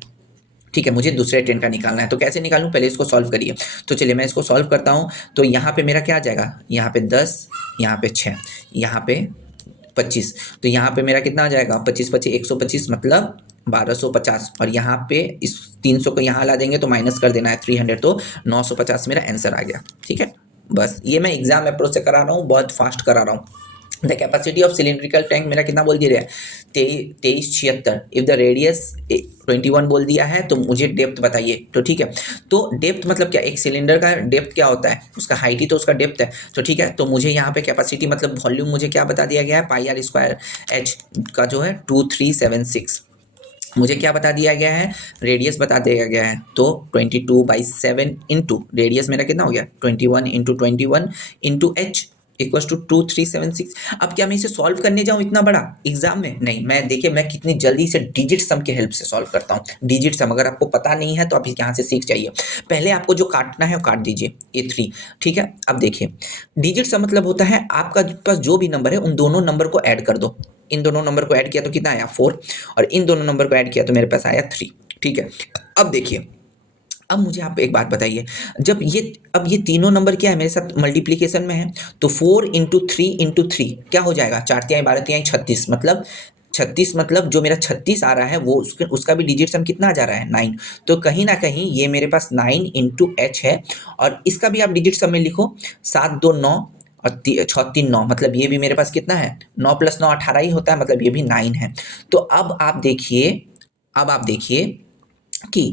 ठीक है, मुझे दूसरे ट्रेन का निकालना है, तो कैसे निकालूं, पहले इसको सॉल्व करिए। तो चलिए मैं इसको सॉल्व करता हूं। तो यहाँ पे मेरा क्या आ जाएगा, यहाँ पे 10, यहाँ पे 6, यहाँ पे 25। तो यहाँ पे मेरा कितना आ जाएगा, 25 25 125 मतलब 1250। और यहाँ पे इस 300 को यहाँ ला देंगे तो माइनस कर देना है 300, तो 950 मेरा आंसर आ गया। ठीक है, बस ये मैं एग्जाम अप्रोच से करा रहा हूँ, बहुत फास्ट करा रहा हूँ। The capacity of cylindrical tank मेरा कितना बोल दिया है, 2376। इफ द रेडियस 21 बोल दिया है, तो मुझे डेप्थ बताइए। तो ठीक है, तो डेप्थ मतलब क्या, एक सिलेंडर का डेप्थ क्या होता है, उसका हाइट ही तो उसका डेप्थ है। तो ठीक है, तो मुझे यहाँ पे कैपेसिटी मतलब वॉल्यूम मुझे क्या बता दिया गया है, πr² h का जो है 2376। मुझे क्या बता दिया गया है, रेडियस बता दिया गया है, तो 22/7 इंटू रेडियस मेरा कितना हो गया, 21 into 21 into H equals to 2376। अब क्या मैं इसे सॉल्व करने जाऊं इतना बड़ा एग्जाम में, नहीं, मैं देखिए मैं कितनी जल्दी से डिजिट सम के हेल्प से सॉल्व करता हूं। डिजिट सम अगर आपको पता नहीं है तो आप यहाँ से सीख जाइए। पहले आपको जो काटना है वो काट दीजिए, A3। ठीक है, अब देखिए डिजिट सम मतलब होता है आपका पास जो भी नंबर है उन दोनों नंबर को ऐड कर दो। इन दोनों नंबर को ऐड किया तो कितना आया 4, और इन दोनों नंबर को ऐड किया तो मेरे पास आया 3। ठीक है, अब देखिए, अब मुझे आप एक बात बताइए, जब ये तीनों नंबर क्या है मेरे साथ मल्टीप्लिकेशन में है, तो 4 इंटू 3 इंटू 3 क्या हो जाएगा, 4 तिहाई 12 तिहाई 36, मतलब 36 मतलब जो मेरा 36 आ रहा है वो उसका भी डिजिट सम कितना आ जा रहा है 9। तो कहीं ना कहीं ये मेरे पास 9 इंटू एच है, और इसका भी आप डिजिट सम में लिखो 7 2 9 और 6 3 9, मतलब ये भी मेरे पास कितना है 9 + 9 18 ही होता है, मतलब ये भी 9 है। तो अब आप देखिए कि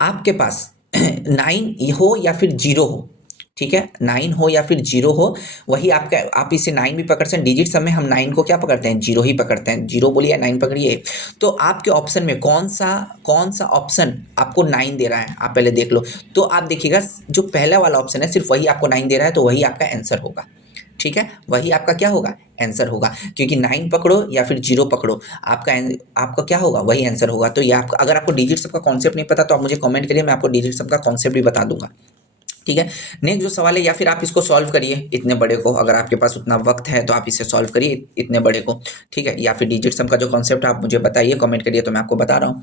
आपके पास 9 हो या फिर 0 हो। ठीक है, 9 हो या फिर 0 हो, वही आपका, आप इसे 9 भी पकड़ सकते हैं। डिजिट सम में हम 9 को क्या पकड़ते हैं, 0 ही पकड़ते हैं। 0 बोलिए 9 पकड़िए। तो आपके ऑप्शन में कौन सा ऑप्शन आपको 9 दे रहा है, आप पहले देख लो। तो आप देखिएगा जो पहला वाला ऑप्शन है सिर्फ वही आपको 9 दे रहा है, तो वही आपका आंसर होगा। ठीक है, वही आपका क्या होगा, आंसर होगा, क्योंकि 9 पकड़ो या फिर 0 पकड़ो, आपका क्या होगा, वही आंसर होगा। तो ये आपका, अगर आपको डिजिट सम का कॉन्सेप्ट नहीं पता तो आप मुझे कमेंट करिए, मैं आपको डिजिट सम का कॉन्सेप्ट भी बता दूंगा। ठीक है, नेक्स्ट जो सवाल है, या फिर आप इसको सॉल्व करिए इतने बड़े को, अगर आपके पास उतना वक्त है तो आप इसे सॉल्व करिए इतने बड़े को। ठीक है, या फिर डिजिट सम का जो कॉन्सेप्ट है आप मुझे बताइए, कमेंट करिए, तो मैं आपको बता रहा हूँ।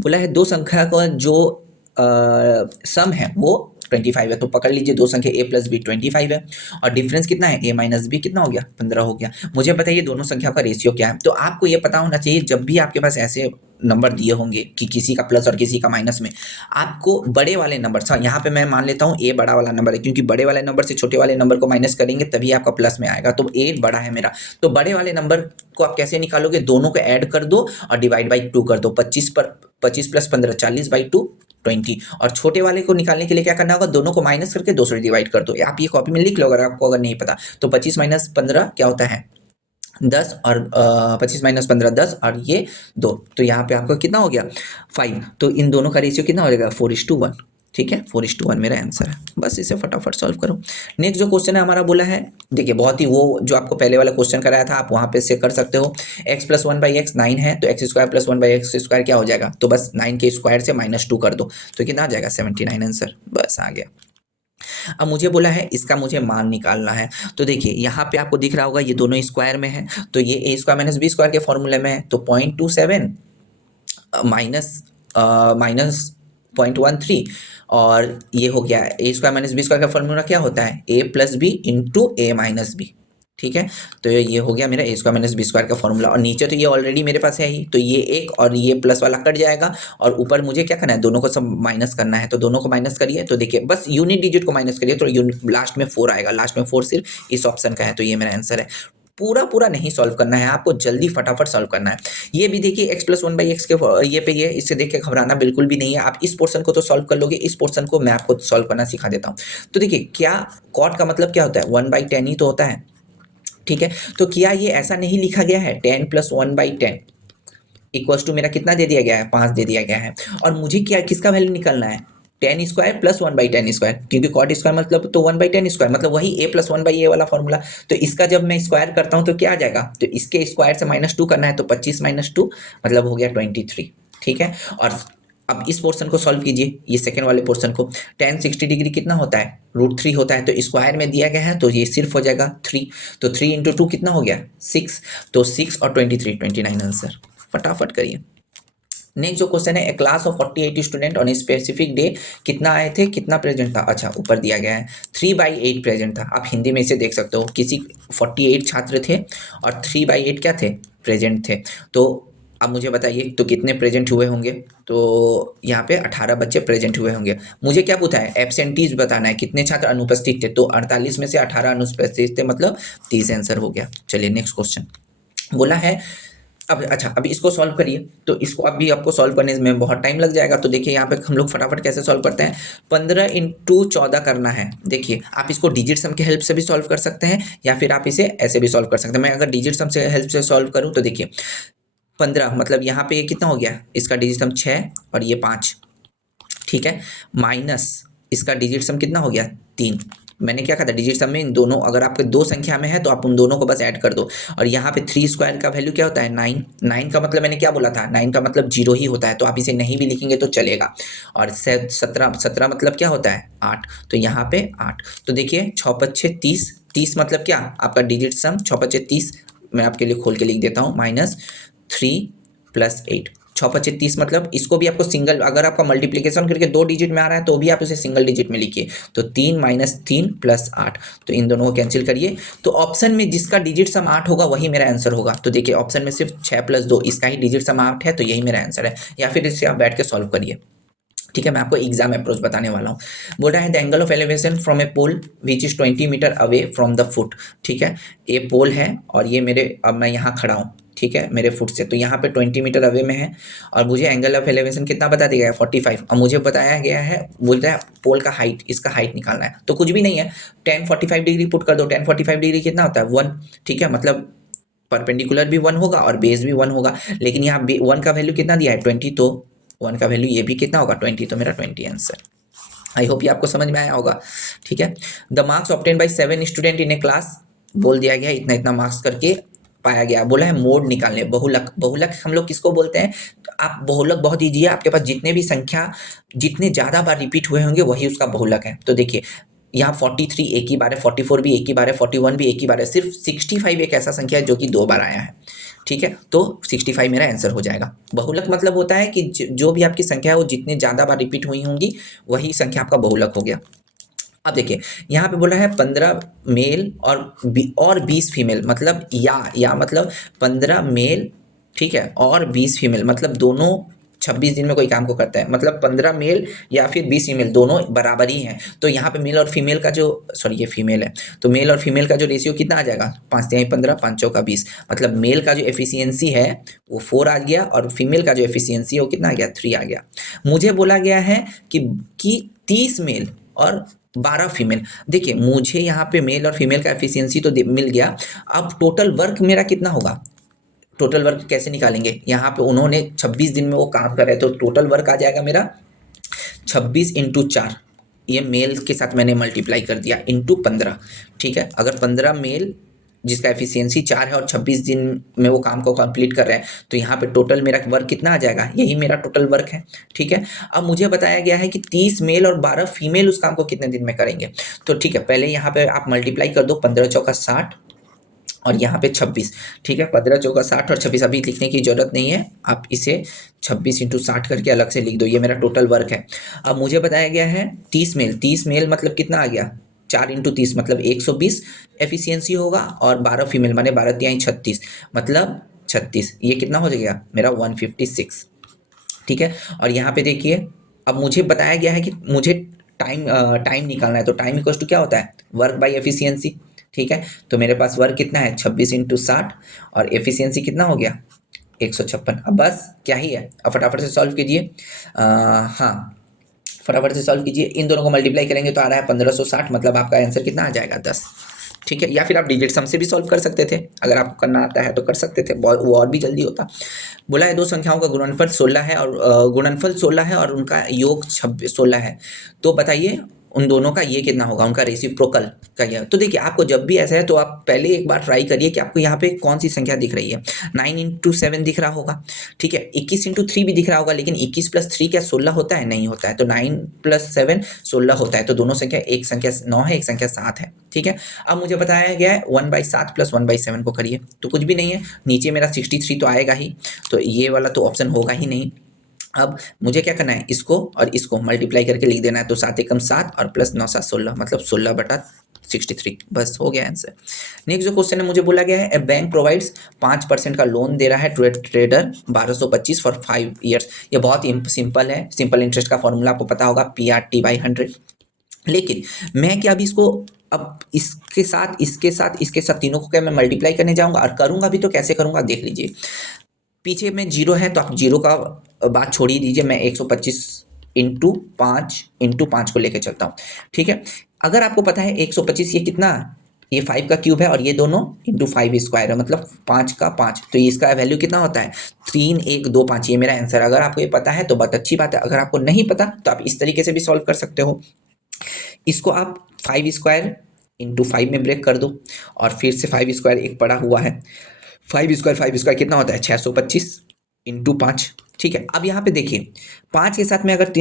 बोला है दो संख्या का जो सम है वो 25 है, तो पकड़ लीजिए दो संख्या a + b 25 है, और डिफरेंस कितना है a - b कितना हो गया 15 हो गया। मुझे बताइए दोनों संख्या का रेशियो क्या है। तो आपको ये पता होना चाहिए, जब भी आपके पास ऐसे नंबर दिए होंगे कि किसी का प्लस और किसी का माइनस में, आपको बड़े वाले नंबर, यहाँ पे मैं मान लेता हूँ a बड़ा वाला नंबर है, क्योंकि बड़े वाले नंबर से छोटे वाले नंबर को माइनस करेंगे तभी आपका प्लस में आएगा। तो a बड़ा है मेरा, तो बड़े वाले नंबर को आप कैसे निकालोगे, दोनों को ऐड कर दो और डिवाइड बाई 2 कर दो। 25 + 15 40/2 20, और छोटे वाले को निकालने के लिए क्या करना होगा, दोनों को माइनस करके 2 से डिवाइड कर दो। आप ये कॉपी में लिख लो अगर आपको नहीं पता। तो 25 - 15 क्या होता है 10, और 25 - 15 10, और ये 2, तो यहाँ पे आपका कितना हो गया 5। तो इन दोनों का रेशियो कितना हो जाएगा 4:1। ठीक है, 4:1 मेरा आंसर है। बस इसे फटाफट सॉल्व करो। नेक्स्ट जो क्वेश्चन है हमारा, बोला है, देखिए बहुत ही वो जो आपको पहले वाला क्वेश्चन कराया था आप वहाँ पे से कर सकते हो। x + 1/x 9 है, तो x² + 1/x² क्या हो जाएगा, तो बस 9 के स्क्वायर से -2 कर दो, तो कितना आ जाएगा 79 आंसर। बस आ गया। अब मुझे बोला है इसका मुझे मान निकालना है। तो देखिए यहाँ पे आपको दिख रहा होगा ये दोनों स्क्वायर में है, तो ये a² - b² के फॉर्मूले में है, तो 0.27 माइनस 0.13, और ये हो गया a² - b² का फॉर्मूला क्या होता है a + b into a - b। ठीक है, तो ये हो गया मेरा a² - b² का फॉर्मूला, और नीचे तो ये ऑलरेडी मेरे पास है ही, तो ये एक और ये प्लस वाला कट जाएगा, और ऊपर मुझे क्या करना है, दोनों को सब माइनस करना है, तो दोनों को माइनस करिए। तो देखिए बस यूनिट डिजिट को माइनस करिए, तो लास्ट में 4 आएगा, लास्ट में 4 सिर्फ इस ऑप्शन का है, तो ये मेरा आंसर है। पूरा नहीं सॉल्व करना है आपको, जल्दी फटाफट सॉल्व करना है। ये भी देखिए x + 1/x के ये पे ये, इससे देख के घबराना बिल्कुल भी नहीं है। आप इस पोर्शन को तो सॉल्व कर लोगे, इस पोर्शन को मैं आपको सॉल्व करना सिखा देता हूँ। तो देखिए क्या कॉट का मतलब क्या होता है 1/10 ही तो होता है। ठीक है। तो क्या ये ऐसा नहीं लिखा गया है 10 + 1/10 इक्वल्स टू मेरा कितना दे दिया गया है 5 दे दिया गया है। और मुझे क्या किसका वैल्यू निकालना है 10 स्क्वायर + 1/10 स्क्वायर, क्योंकि कॉट स्क्वायर मतलब तो 1/10 स्क्वायर मतलब वही a + 1/a वाला फॉर्मूला। तो इसका जब मैं स्क्वायर करता हूँ तो क्या आ जाएगा, तो इसके स्क्वायर से -2 करना है तो 25 - 2 मतलब हो गया 23। ठीक है। और अब इस पोर्शन को सॉल्व कीजिए, ये सेकंड वाले पोर्शन को। tan 60 डिग्री कितना होता है √3 होता है, तो स्क्वायर में दिया गया है तो ये सिर्फ हो जाएगा 3। तो 3 × 2 कितना हो गया 6, तो 6 और 23 29 आंसर। फटाफट करिए। नेक्स्ट जो क्वेश्चन है, a class of 48 student on a specific day कितना आए थे, कितना प्रेजेंट था। अच्छा ऊपर दिया गया है 3/8 प्रेजेंट था। आप हिंदी में इसे देख सकते हो, किसी 48 छात्र थे और 3/8 क्या थे प्रेजेंट थे। तो अब मुझे बताइए तो कितने प्रेजेंट हुए होंगे, तो यहाँ पे 18 बच्चे प्रेजेंट हुए होंगे। मुझे क्या पूछा है एब्सेंटीज बताना है, कितने छात्र अनुपस्थित थे, तो 48 में से 18 अनुपस्थित थे मतलब 30 आंसर हो गया। चलिए नेक्स्ट क्वेश्चन बोला है। अब अच्छा अभी इसको सॉल्व करिए, तो इसको अभी आपको सॉल्व करने में बहुत टाइम लग जाएगा। तो देखिए यहाँ पे हम लोग फटाफट कैसे सॉल्व करते हैं, 15 × 14 करना है। देखिए आप इसको डिजिट सम के हेल्प से भी सॉल्व कर सकते हैं या फिर आप इसे ऐसे भी सॉल्व कर सकते हैं। मैं अगर डिजिट सम से हेल्प से सॉल्व करूँ तो देखिए 15 मतलब यहाँ पे ये कितना हो गया, इसका डिजिट सम 6 और ये 5, ठीक है, माइनस इसका डिजिट सम कितना हो गया 3। मैंने क्या कहा था डिजिट सम में इन दोनों अगर आपके दो संख्या में है तो आप उन दोनों को बस ऐड कर दो। और यहाँ पे 3 स्क्वायर का वैल्यू क्या होता है 9। 9 का मतलब मैंने क्या बोला था 9 का मतलब 0 ही होता है, तो आप इसे नहीं भी लिखेंगे तो चलेगा। और 17 मतलब क्या होता है 8, तो यहाँ पे 8। तो देखिए 6 × 5 = 30, 30 मतलब क्या आपका डिजिट सम 6 × 5 = 30। मैं आपके लिए खोल के लिख देता हूँ -3 + 8, 6 × 5 = 30 मतलब इसको भी आपको सिंगल, अगर आपका मल्टीप्लिकेशन करके 2 डिजिट में आ रहा है तो भी आप उसे सिंगल डिजिट में लिखिए। तो 3 - 3 + 8, तो इन दोनों को कैंसिल करिए। तो ऑप्शन में जिसका डिजिट सम 8 होगा वही मेरा आंसर होगा। तो देखिए ऑप्शन में सिर्फ 6 + 2 इसका ही डिजिट सम 8 है, तो यही मेरा आंसर है। या फिर इससे आप बैठ के सॉल्व करिए। ठीक है, मैं आपको एग्जाम अप्रोच बताने वाला हूँ। बोल रहा है the angle of elevation from a pole which is 20 metre away from the foot. ठीक है, ये पोल है और ये मेरे, अब मैं यहाँ खड़ा हूँ, ठीक है, मेरे फुट से, तो यहाँ पे 20 मीटर अवे में है। और मुझे एंगल ऑफ एलिवेशन कितना बता दिया गया है 45। और मुझे बताया गया है, बोलता है पोल का हाइट, इसका हाइट निकालना है। तो कुछ भी नहीं है, tan 45 डिग्री पुट कर दो। tan 45 डिग्री कितना होता है 1। ठीक है, मतलब परपेंडिकुलर भी 1 होगा और बेस भी 1 होगा। लेकिन यहाँ 1 का वैल्यू कितना दिया है 20, तो 1 का वैल्यू ये भी कितना होगा 20, तो मेरा 20 आंसर। आई होप ये आपको समझ में आया होगा। ठीक है, the marks obtain bye 7 student in A class, बोल दिया गया इतना इतना मार्क्स करके पाया गया। बोला है मोड निकालने, बहुलक। बहुलक हम लोग किसको बोलते हैं, तो आप बहुलक बहुत ईजी है, आपके पास जितने भी संख्या जितने ज़्यादा बार रिपीट हुए होंगे वही उसका बहुलक है। तो देखिए यहाँ 43 एक ही बार है, 44 भी एक ही बार है, 41 भी एक ही बार है, सिर्फ 65 एक ऐसा संख्या है जो कि 2 बार आया है। ठीक है, तो 65 मेरा आंसर हो जाएगा। बहुलक मतलब होता है कि जो भी आपकी संख्या है वो जितने ज़्यादा बार रिपीट हुई होंगी वही संख्या आपका बहुलक हो गया। अब देखिए यहाँ पे बोला है 15 मेल और 20 फीमेल, मतलब या मतलब 15 मेल, ठीक है, और 20 फीमेल, मतलब दोनों 26 दिन में कोई काम को करता है, मतलब 15 मेल या फिर 20 फीमेल दोनों बराबर ही हैं। तो यहाँ पे मेल और फीमेल का जो, सॉरी ये फीमेल है, तो मेल और फीमेल का जो रेशियो कितना आ जाएगा 5 × 15 5 × 4 = 20। मतलब मेल का जो एफिशिएंसी है वो 4 आ गया और फीमेल का जो एफिशिएंसी है वो कितना आ गया 3 आ गया। मुझे बोला गया है कि 30 मेल और 12 फीमेल। देखिए मुझे यहाँ पे मेल और फीमेल का एफिशिएंसी तो मिल गया, अब टोटल वर्क मेरा कितना होगा, टोटल वर्क कैसे निकालेंगे। यहाँ पे उन्होंने 26 दिन में वो काम कर रहे हैं, तो टोटल वर्क आ जाएगा मेरा 26 × 4, ये मेल के साथ मैंने मल्टीप्लाई कर दिया इंटू 15। ठीक है, अगर 15 मेल जिसका एफिशिएंसी 4 है और 26 दिन में वो काम को कंप्लीट कर रहे हैं, तो यहाँ पे टोटल मेरा वर्क कितना आ जाएगा, यही मेरा टोटल वर्क है। ठीक है, अब मुझे बताया गया है कि 30 मेल और 12 फीमेल उस काम को कितने दिन में करेंगे। तो ठीक है, पहले यहाँ पे आप मल्टीप्लाई कर दो, 15 × 4 = 60 और यहाँ पे 26। ठीक है, 15 × 4 = 60 और 26 अभी लिखने की जरूरत नहीं है, आप इसे 26 × 60 करके अलग से लिख दो, ये मेरा टोटल वर्क है। अब मुझे बताया गया है 30 मेल मतलब कितना आ गया 4 × 30 मतलब 120 एफिशिएंसी होगा, और 12 फीमेल माने 12 × 36 मतलब 36, ये कितना हो जाएगा मेरा 156। ठीक है, और यहाँ पे देखिए अब मुझे बताया गया है कि मुझे टाइम निकालना है, तो टाइम इक्वल्स टू क्या होता है वर्क बाय एफिशिएंसी। ठीक है, तो मेरे पास वर्क कितना है 26 × 60 और एफिशिएंसी कितना हो गया 156। अब बस क्या ही है, अब फटाफट से सॉल्व कीजिए। हाँ फटाफट से सॉल्व कीजिए, इन दोनों को मल्टीप्लाई करेंगे तो आ रहा है 1560, मतलब आपका आंसर कितना आ जाएगा 10। ठीक है, या फिर आप डिजिट सम से भी सॉल्व कर सकते थे, अगर आपको करना आता है तो कर सकते थे, वो और भी जल्दी होता। बोला है दो संख्याओं का गुणनफल 16 है और गुणनफल 16 है और उनका योग 16 है, तो बताइए उन दोनों का ये कितना होगा, उनका रेसिप्रोकल का ये। तो देखिए आपको जब भी ऐसा है तो आप पहले एक बार ट्राई करिए कि आपको यहाँ पे कौन सी संख्या दिख रही है। 9 इंटू 7 दिख रहा होगा, ठीक है, 21 इंटू 3 भी दिख रहा होगा, लेकिन 21 प्लस 3 क्या 16 होता है? नहीं होता है। तो 9 प्लस 7 16 होता है। तो दोनों संख्या, एक संख्या 9 है, एक संख्या 7 है, ठीक है। अब मुझे बताया गया है 1/7 प्लस 1/7 को करिए, तो कुछ भी नहीं है, नीचे मेरा 63 तो आएगा ही, तो ये वाला तो ऑप्शन होगा ही नहीं। अब मुझे क्या करना है, इसको और इसको मल्टीप्लाई करके लिख देना है, तो 7 एकम 7 और प्लस 9 7 16, मतलब 16/63, बस हो गया आंसर। नेक्स्ट जो क्वेश्चन है, मुझे बोला गया है ए बैंक प्रोवाइड्स 5% का लोन दे रहा है to a trader 1225 for 5 years. ये बहुत ही सिंपल है, सिंपल इंटरेस्ट का फॉर्मूला आपको पता होगा, PRT/100। लेकिन मैं क्या अभी इसको, अब इसके साथ इसके साथ इसके साथ तीनों को क्या मैं मल्टीप्लाई करने जाऊंगा, और करूंगा भी तो कैसे करूंगा देख लीजिए। पीछे में जीरो है तो आप जीरो का बात छोड़ ही दीजिए, मैं 125 इंटू 5 को लेके चलता हूँ, ठीक है। अगर आपको पता है 125 ये कितना, ये 5 का क्यूब है और ये दोनों इंटू 5 स्क्वायर है, मतलब 5 का 5, तो इसका वैल्यू कितना होता है 3 1 2 5, ये मेरा आंसर। अगर आपको ये पता है तो बहुत अच्छी बात है, अगर आपको नहीं पता तो आप इस तरीके से भी सॉल्व कर सकते हो। इसको आप 5 स्क्वायर इंटू 5 में ब्रेक कर दो, और फिर से 5 स्क्वायर एक पड़ा हुआ है, 5 स्क्वायर कितना होता है 625 इंटू 5, ठीक है। अब यहाँ पे देखिए 5 के साथ में अगर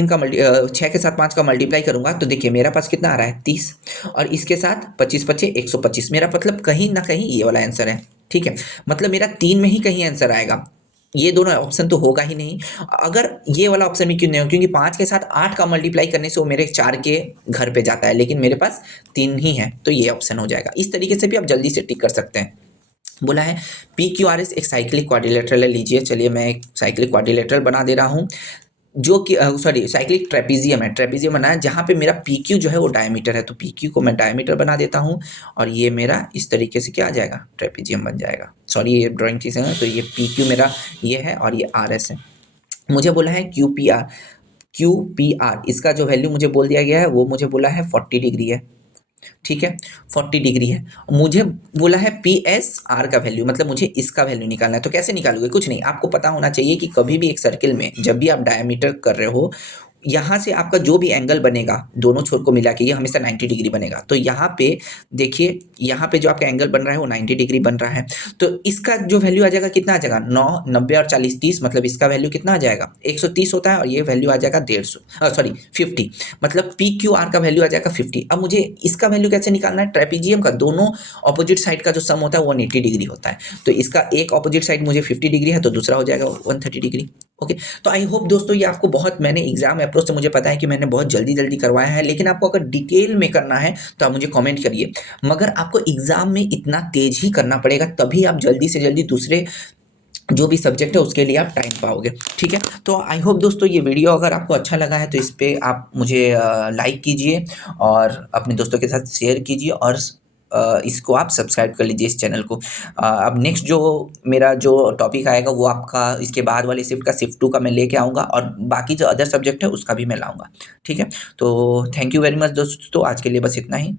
6 के साथ 5 का मल्टीप्लाई करूंगा तो देखिए मेरा पास कितना आ रहा है 30, और इसके साथ 25 25 125, मेरा मतलब कहीं ना कहीं ये वाला आंसर है, ठीक है। मतलब मेरा 3 में ही कहीं आंसर आएगा, ये दोनों ऑप्शन तो होगा ही नहीं। अगर ये वाला ऑप्शन में क्यों नहीं हो, क्योंकि 5 के साथ 8 का मल्टीप्लाई करने से वो मेरे 4 के घर पे जाता है, लेकिन मेरे पास 3 ही है, तो ये ऑप्शन हो जाएगा। इस तरीके से भी आप जल्दी से टिक कर सकते हैं। बोला है PQRS एक साइक्लिक क्वाड्रिलेटरल है, लीजिए चलिए मैं एक साइक्लिक क्वाड्रिलेटरल बना दे रहा हूँ, जो कि साइक्लिक ट्रेपीजियम है, ट्रेपीजियम बना है जहाँ पे मेरा PQ जो है वो डायमीटर है, तो PQ को मैं डायमीटर बना देता हूँ, और ये मेरा इस तरीके से क्या आ जाएगा, ट्रेपीजियम बन जाएगा। सॉरी ये ड्राइंग चीज़ है, तो ये PQ मेरा ये है और ये RS है। मुझे बोला है QPR, इसका जो वैल्यू मुझे बोल दिया गया है वो मुझे बोला है 40 डिग्री है, ठीक है, 40 डिग्री है। मुझे बोला है PSR का वैल्यू, मतलब मुझे इसका वैल्यू निकालना है। तो कैसे निकालोगे, कुछ नहीं, आपको पता होना चाहिए कि कभी भी एक सर्किल में जब भी आप डायमीटर कर रहे हो, यहाँ से आपका जो भी एंगल बनेगा दोनों छोर को मिला के ये हमेशा 90 डिग्री बनेगा। तो यहाँ पे देखिए, यहाँ पे जो आपका एंगल बन रहा है वो 90 डिग्री बन रहा है, तो इसका जो वैल्यू आ जाएगा कितना आ जाएगा 9 90 और 40 30, मतलब इसका वैल्यू कितना आ जाएगा 130 होता है, और ये वैल्यू आ जाएगा 50, मतलब PQR का वैल्यू आ जाएगा 50। अब मुझे इसका वैल्यू कैसे निकालना है, ट्रेपीजियम का दोनों ऑपोजिट साइड का जो सम होता है वो 180 डिग्री होता है, तो इसका एक ऑपोजिट साइड मुझे 50 डिग्री है तो दूसरा हो जाएगा 130 डिग्री। ओके, तो आई होप दोस्तों ये आपको बहुत, मैंने एग्जाम अप्रोच से मुझे पता है कि मैंने बहुत जल्दी करवाया है, लेकिन आपको अगर डिटेल में करना है तो आप मुझे कमेंट करिए, मगर आपको एग्जाम में इतना तेज ही करना पड़ेगा, तभी आप जल्दी से जल्दी दूसरे जो भी सब्जेक्ट है उसके लिए आप टाइम पाओगे, ठीक है। तो आई होप दोस्तों ये वीडियो अगर आपको अच्छा लगा है तो इस पर आप मुझे लाइक कीजिए और अपने दोस्तों के साथ शेयर कीजिए, और इसको आप सब्सक्राइब कर लीजिए इस चैनल को। अब नेक्स्ट जो मेरा जो टॉपिक आएगा वो आपका इसके बाद वाले शिफ्ट का शिफ्ट 2 का मैं लेके आऊँगा, और बाकी जो अदर सब्जेक्ट है उसका भी मैं लाऊँगा, ठीक है। तो थैंक यू वेरी मच दोस्तों, आज के लिए बस इतना ही।